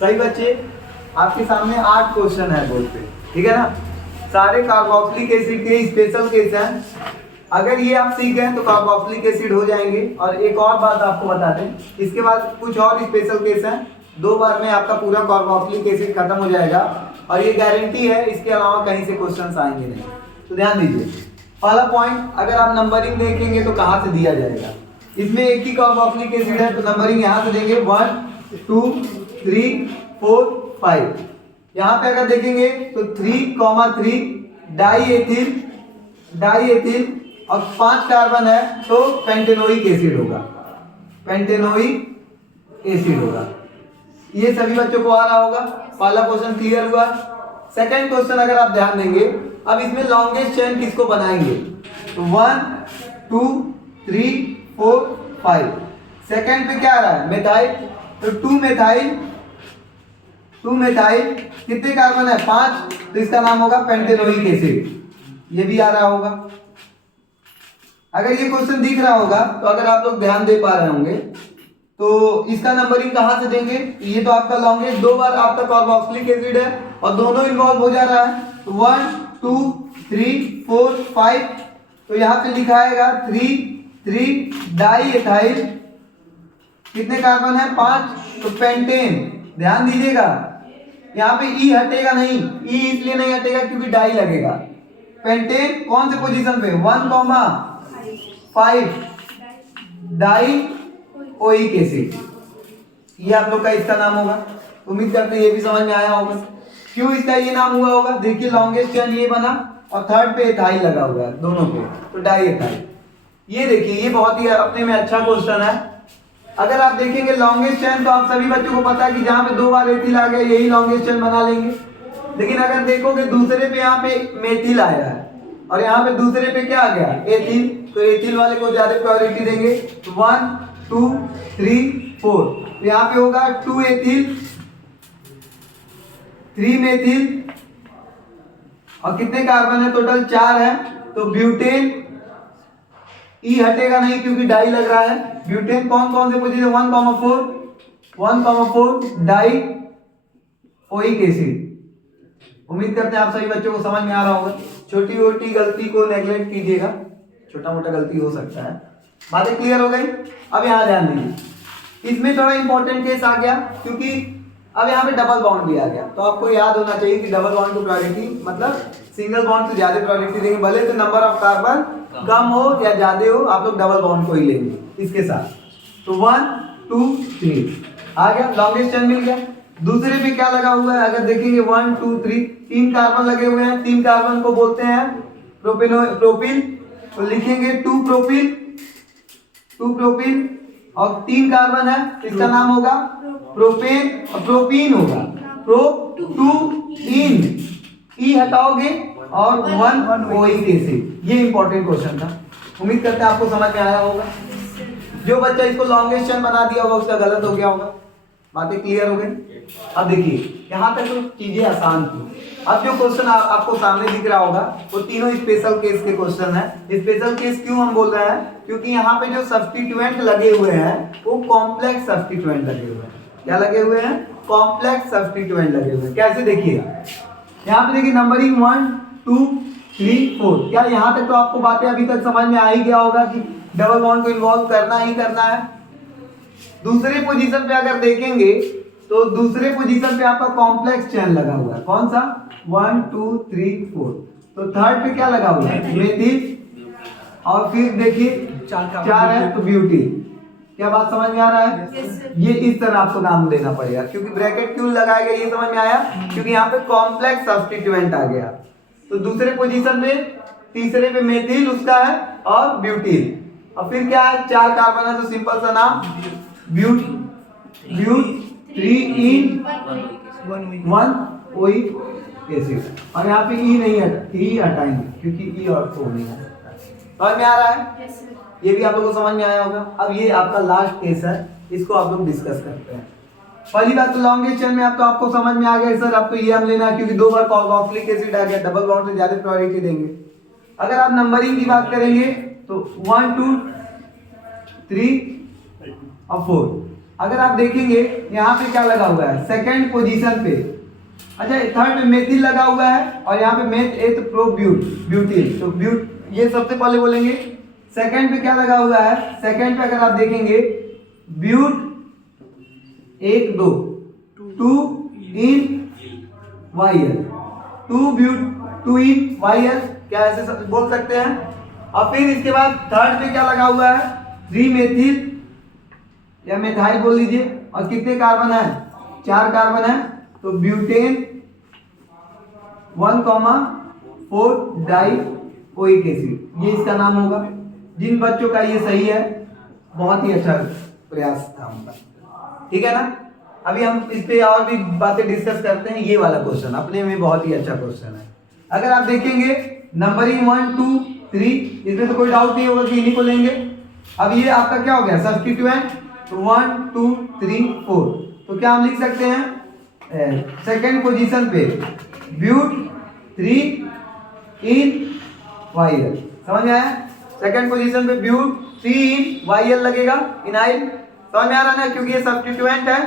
सही बच्चे, आपके सामने 8 क्वेश्चन है बोर्ड पे, ठीक है ना। सारे कार्बोक्सिलिक एसिड के स्पेशल केस हैं। अगर ये आप सीख गए तो कार्बोक्सिलिक एसिड हो जाएंगे। और एक और बात आपको बता दें, इसके बाद कुछ और स्पेशल केस हैं, 2 बार में आपका पूरा कार्बोक्सिलिक एसिड खत्म हो जाएगा। और ये गारंटी है, इसके अलावा कहीं से क्वेश्चन आएंगे नहीं। तो ध्यान दीजिए, पहला पॉइंट, अगर आप नंबरिंग देखेंगे तो कहाँ से दिया जाएगा। इसमें एक ही कार्बोक्सिलिक एसिड है तो नंबरिंग यहाँ से देंगे 1 2 3 4 5। यहाँ पे अगर देखेंगे तो 3,3 डाईएथिल और 5 कार्बन है तो पेंटेनोइक एसिड होगा, पेंटेनोइक एसिड होगा। ये सभी बच्चों को आ रहा होगा। पहला क्वेश्चन क्लियर हुआ। सेकंड क्वेश्चन अगर आप ध्यान देंगे, अब इसमें लॉन्गेस्ट चेन किसको बनाएंगे, तो 1 2 3 4 5। सेकंड पे क्या आ रहा है, मेथाइल, तो 2 मेथाइल कितने कार्बन है, 5, तो इसका नाम होगा पेंटेनोइक एसिड। ये भी आ रहा होगा। अगर ये क्वेश्चन दिख रहा होगा तो अगर आप लोग ध्यान दे पा रहे होंगे तो इसका नंबरिंग कहां से देंगे। ये तो आपका लॉन्गेस्ट, 2 बार आपका कार्बोक्सिलिक एसिड है और दोनों इन्वॉल्व हो जा रहा है, तो 1 2 3 4 5। तो यहां पे लिखा आएगा 3 डाईएथाइल, कितने कार्बन है, 5, तो पेंटेन। ध्यान दीजिएगा, यहाँ पे ई हटेगा नहीं, ई इसलिए नहीं हटेगा क्योंकि डाई लगेगा। पेंटेन कौन से पोजीशन पे, 1,5 डाई ओइक एसिड। ये आप लोग का इसका नाम होगा। उम्मीद करते हैं ये भी समझ में आया होगा क्यों इसका ये नाम हुआ होगा। देखिए लॉन्गेस्ट चेन ये बना और थर्ड पे एथाइल लगा हुआ है दोनों पे, तो डाई एथाइल। ये देखिए, ये बहुत ही अपने में अच्छा क्वेश्चन है। अगर आप देखेंगे लॉन्गेस्ट चेन, तो आप सभी बच्चों को पता है कि जहां पे 2 बार एथिल आ गया यही लॉन्गेस्ट चेन बना लेंगे। लेकिन अगर देखोगे दूसरे पे यहाँ पे मेथिल आया है और यहाँ पे दूसरे पे क्या आ गया, एथिल, तो एथिल वाले को ज्यादा प्रायोरिटी देंगे। 1 2 3 4, तो यहाँ पे होगा 2 एथिल 3 मेथिल और कितने कार्बन है, टोटल 4 है, तो ब्यूटेन। ई हटेगा नहीं क्योंकि डाई लग रहा है। ब्यूटेन कौन से पोजीशन, 1,4 डाई ओइक एसिड। उम्मीद करते हैं आप सभी बच्चों को समझ में आ रहा होगा। छोटी मोटी गलती को नेग्लेक्ट कीजिएगा, छोटा मोटा गलती हो सकता है। बातें क्लियर हो गई। अब यहाँ ध्यान दीजिए, इसमें थोड़ा इंपॉर्टेंट केस आ गया क्योंकि अब यहाँ पे डबल बॉन्ड भी आ गया। तो आपको याद होना चाहिए कि डबल बॉन्ड को प्रायोरिटी, मतलब सिंगल बॉन्ड से ज्यादा प्रायोरिटी देंगे, भले तो नंबर ऑफ कार्बन कम हो या ज्यादा हो, आप लोग डबल बॉन्ड को ही लेंगे इसके साथ। तो 1 2 3 आ गया, लॉन्गेस्ट चेन मिल गया। दूसरे पे क्या लगा हुआ है, अगर देखेंगे 1 2 3 3 कार्बन लगे हुए हैं। 3 कार्बन को बोलते हैं प्रोपिल, तो लिखेंगे 2 प्रोपिल और 3 कार्बन है, इसका नाम होगा प्रोपेन और प्रोपीन होगा, प्रोपीन। ई हटाओगे और 1 ओइक एसिड। ये इंपॉर्टेंट क्वेश्चन था, उम्मीद करते हैं आपको समझ में आया होगा। जो बच्चा इसको लॉन्गेस्ट चेन बना दिया होगा उसका गलत हो गया होगा। बातें क्लियर हो गई। अब देखिए यहाँ तक तो चीजें आसान थी। अब जो क्वेश्चन आपको सामने दिख रहा होगा वो तीनों स्पेशल केस के क्वेश्चन है। स्पेशल केस क्यों हम बोल रहे हैं, क्योंकि यहाँ पे जो सब्स्टिट्यूएंट लगे हुए हैं वो कॉम्प्लेक्स सब्स्टिट्यूएंट लगे हुए हैं। क्या लगे हुए हैं, कॉम्प्लेक्स सब्स्टिट्यूएंट लगे हुए हैं। कैसे देखिएगा, यहाँ पे देखिए नंबरिंग 1 2 3 4। क्या यहाँ तक तो आपको बातें अभी तक समझ में आ ही गया होगा कि डबल बॉन्ड को इन्वॉल्व करना ही करना है। दूसरे पोजीशन पे अगर देखेंगे तो दूसरे पोजीशन पे आपका कॉम्प्लेक्स चेन लगा हुआ है। कौन सा, 1 2 3 4। तो थर्ड पे क्या लगा हुआ है, मेथिल, और फिर देखिए 4 है तो ब्यूटीन। क्या बात समझ में आ रहा है? ये इस तरह आपको नाम देना पड़ेगा, क्योंकि ब्रैकेट क्यों लगाया गया ये समझ में आया, क्योंकि यहाँ पे कॉम्प्लेक्स सब्स्टिट्यूएंट आ गया। तो दूसरे पोजीशन पे, तीसरे पे मेथिल उसका है और ब्यूटीन, और फिर क्या है, 4 कार्बन है तो सिंपल सा नाम ब्यूट 3 1 ओइक एसिड। और यहाँ पे ई नहीं हटाएंगे क्योंकि ई और ओ नहीं है। समझ में आ रहा है? ये भी आप लोगों को समझ में आया होगा। अब ये आपका लास्ट केस है, इसको आप लोग डिस्कस करते हैं। पहली बात तो लॉन्गेस्ट चेन में आपको समझ में आ गया सर, अब तो ये हम लेना है क्योंकि 2 बार कार्बोक्सिलिक एसिड आ गया, डबल बॉन्ड से ज्यादा प्रायोरिटी देंगे। अगर आप नंबरिंग की बात करेंगे तो 1 2 3 और 4, अगर आप देखेंगे यहाँ पे क्या लगा हुआ है, सेकंड पोजीशन पे, अच्छा थर्ड में मेथिल लगा हुआ है और यहाँ पे मेथ एथ प्रो ब्यूटिल, तो ये सबसे पहले बोलेंगे। सेकंड पे क्या लगा हुआ है, सेकंड पे अगर आप देखेंगे ब्यूट 1 2 2 इन वाई, 2 इन वाई, क्या ऐसे बोल सकते हैं। और फिर इसके बाद थर्ड पे क्या लगा हुआ है, 3 मेथिल या मेथाइल बोल लीजिए, और कितने कार्बन है, 4 कार्बन है, तो ब्यूटेन 1,4 डाइओइक एसिड, ये इसका नाम होगा। जिन बच्चों का ये सही है, बहुत ही अच्छा प्रयास था उनका, ठीक है ना। अभी हम इस पे और भी बातें डिस्कस करते हैं। ये वाला क्वेश्चन अपने में बहुत ही अच्छा क्वेश्चन है। अगर आप देखेंगे नंबरिंग 1 2 3, इसमें तो कोई डाउट नहीं होगा कि इन्हीं को लेंगे। अब ये आपका क्या हो गया, सब्स्टिट्यूएंट, तो 1 2 3 4, तो क्या हम लिख सकते हैं, सेकेंड पोजीशन पे ब्यूट 3 इन वाई, समझ में आया। सेकेंड पोजीशन पे ब्यूट 3 इन वाई लगेगा, इनाइल, समझ में आ रहा है ना, क्योंकि ये सब्स्टिट्यूएंट है।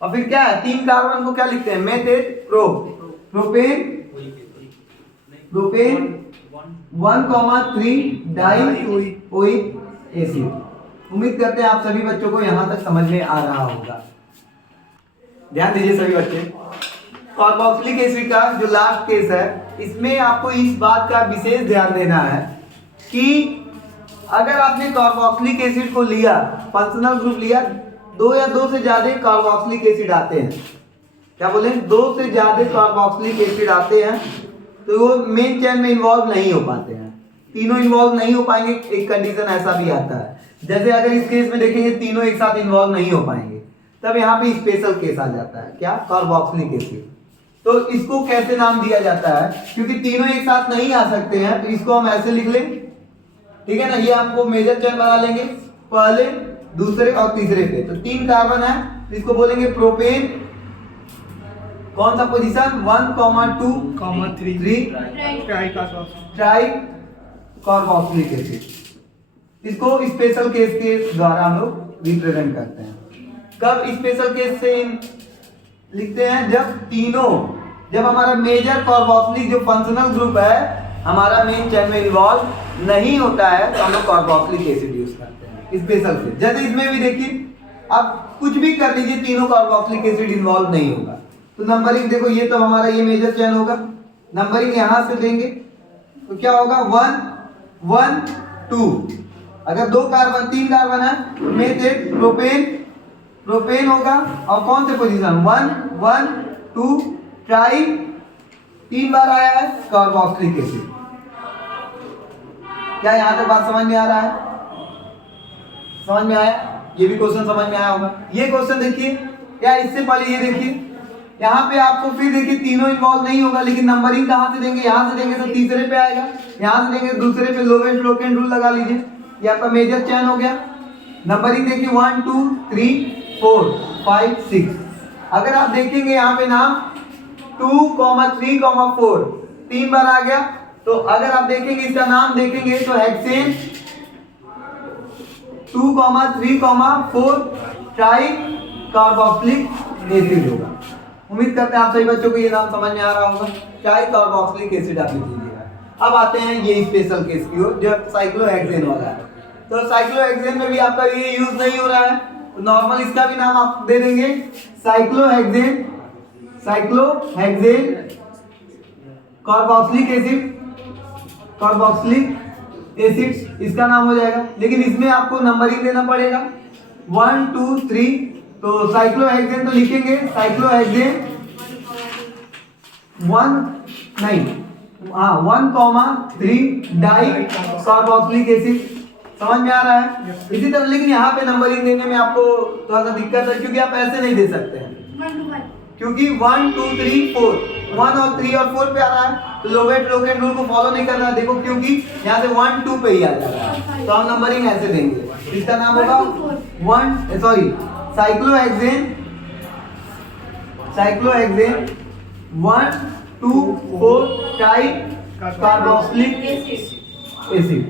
और फिर क्या है, 3 कार्बन को क्या लिखते हैं, मेथेट प्रोपेन 1,3 डाइओइक एसिड। उम्मीद करते हैं आप सभी बच्चों को यहां तक समझ में आ रहा होगा। ध्यान दीजिए सभी बच्चे, कार्बोक्सिलिक एसिड का जो लास्ट केस है, इसमें आपको इस बात का विशेष ध्यान देना है कि अगर आपने कार्बोक्सिलिक एसिड को लिया, फंक्शनल ग्रुप लिया, 2 या 2 से ज्यादा कार्बोक्सिलिक एसिड आते हैं, क्या बोले, 2 से ज्यादा कार्बोक्सिलिक एसिड आते हैं, तो वो मेन चेन में इन्वॉल्व नहीं हो पाते हैं। तीनों इन्वॉल्व नहीं हो पाएंगे, एक कंडीशन ऐसा भी आता है। जैसे अगर इस केस में देखेंगे तीनों एक साथ इन्वॉल्व नहीं हो पाएंगे, तब यहाँ पे स्पेशल केस आ जाता है, क्या, कार्बोक्सिलिक एसिड। तो इसको कैसे नाम दिया जाता है, क्योंकि तीनों एक साथ नहीं आ सकते हैं, तो इसको हम ऐसे लिख लें, ठीक है ना। ये हमको मेजर चेन बना लेंगे, पहले दूसरे और तीसरे पे, तो 3 कार्बन है, तो इसको बोलेंगे प्रोपेन, कौन सा पोजीशन, 1,2,3 ट्राई कार्बोक्सिलिक एसिड। इसको स्पेशल केस के द्वारा हम लोग रिप्रेजेंट करते हैं। कब स्पेशल केस से लिखते हैं, जब हमारा मेजर कार्बोक्सिलिक जो फंक्शनल ग्रुप है हमारा मेन चेन में इन्वॉल्व नहीं होता है, तो हम लोग कार्बोक्सिलिक एसिड यूज करते हैं स्पेशल केस। जैसे इसमें भी देखिए, आप कुछ भी कर लीजिए, तीनों कार्बोक्सिलिक एसिड इन्वॉल्व नहीं होगा। तो नंबरिंग देखो, ये तो हमारा ये मेजर चेन होगा, नंबरिंग यहां से देंगे तो क्या होगा, 1 1 2। अगर 2 कार्बन 3 कार्बन है, मेथेट प्रोपेन होगा, और कौन से पोजीशन, 1 1 2 ट्राई, 3 बार आया है कार्बोक्सिलिक एसिड। क्या यहां तक बात समझ में आ रहा है, समझ में आया, ये भी क्वेश्चन समझ में आया होगा। ये क्वेश्चन देखिए, या इससे पहले ये देखिए, यहाँ पे आपको फिर देखिए तीनों इन्वॉल्व नहीं होगा, लेकिन नंबरिंग कहाँ से देंगे, यहाँ से देंगे तो तीसरे पे आएगा, यहाँ से देंगे दूसरे पे लोवेस्ट लोकेंड रूल लगा लीजिए, ये आपका मेजर चेन हो गया। नंबरिंग देखिए 1 2 3 4 5 6। अगर आप देखेंगे यहाँ पे नाम 2, 3, 4 3 बार आ गया, तो अगर आप देखेंगे इसका नाम देखेंगे तो हेक्सेन 2, 3, 4 ट्राई कार्बोक्सिलिक एसिड होगा। उम्मीद करते हैं आप सभी बच्चों को ये नाम समझ में आ रहा होगा, ट्राई कार्बोक्सिलिक एसिड आप लिख लीजिएगा। अब आते हैं ये स्पेशल केस की ओर, जो साइक्लोहेक्सेन वाला है। तो साइक्लोहेक्सेन में भी आपका ये यूज नहीं हो रहा है, तो नॉर्मल इसका भी नाम आप दे देंगे साइक्लोहेक्सेन कार्बोक्सिलिक एसिड इसका नाम हो जाएगा। लेकिन इसमें आपको नंबरिंग देना पड़ेगा 1 2 3। तो साइक्लोहेक्सेन तो लिखेंगे साइक्लोहेक्सेन 1,3 डाई कार्बोक्सिलिक एसिड, समझ में आ रहा है। इसी तरह लेकिन यहाँ पे नंबरिंग देने में आपको थोड़ा सा दिक्कत है, क्योंकि आप ऐसे नहीं दे सकते हैं, क्योंकि 1 2 3 4 1 और 3 और 4 पे आ रहा है, तो लोवेस्ट लोकेंड रूल को फॉलो नहीं करना है। देखो क्योंकि यहाँ से 1 2 पे ही आ जा रहा है, तो हम नंबरिंग ऐसे देंगे, इसका नाम होगा साइक्लोहेक्सेन 1 2 4 ट्राई कार्बोक्सिलिक एसिड।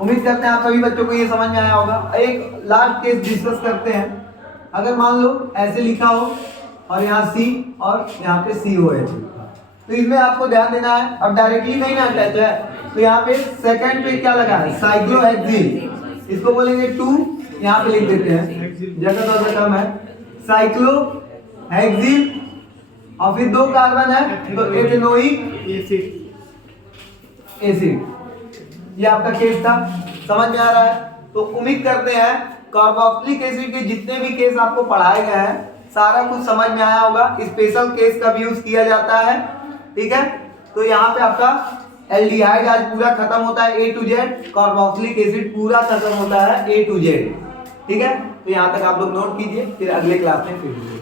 उम्मीद करते हैं आप सभी बच्चों को ये समझ में आया होगा। एक लास्ट केस डिस्कस करते हैं, अगर मान लो ऐसे लिखा हो और यहाँ C और यहाँ पे COH, तो इसमें आपको ध्यान देना है। अब डायरेक्टली नहीं ना अटैच है, तो यहाँ पे सेकंड पे क्या लगा है, साइक्लोहेक्सिल, इसको बोलेंगे 2, यहाँ पे लिख देते हैं, जगह थोड़ा सा कम है, साइक्लोहेक्सिल, और फिर 2 कार्बन है तो एथेनोइक एसिड। ये आपका केस था, समझ में आ रहा है? तो उम्मीद करते हैं कार्बोक्सिलिक एसिड के जितने भी केस आपको पढ़ाए गए हैं सारा कुछ समझ में आया होगा। स्पेशल केस का भी यूज किया जाता है, ठीक है। तो यहाँ पे आपका एल्डिहाइड आज पूरा खत्म होता है A to Z, carboxylic acid पूरा खत्म होता है A to Z, ठीक है। तो यहाँ तक आप लोग नोट कीजिए, फिर अगले क्लास में फिर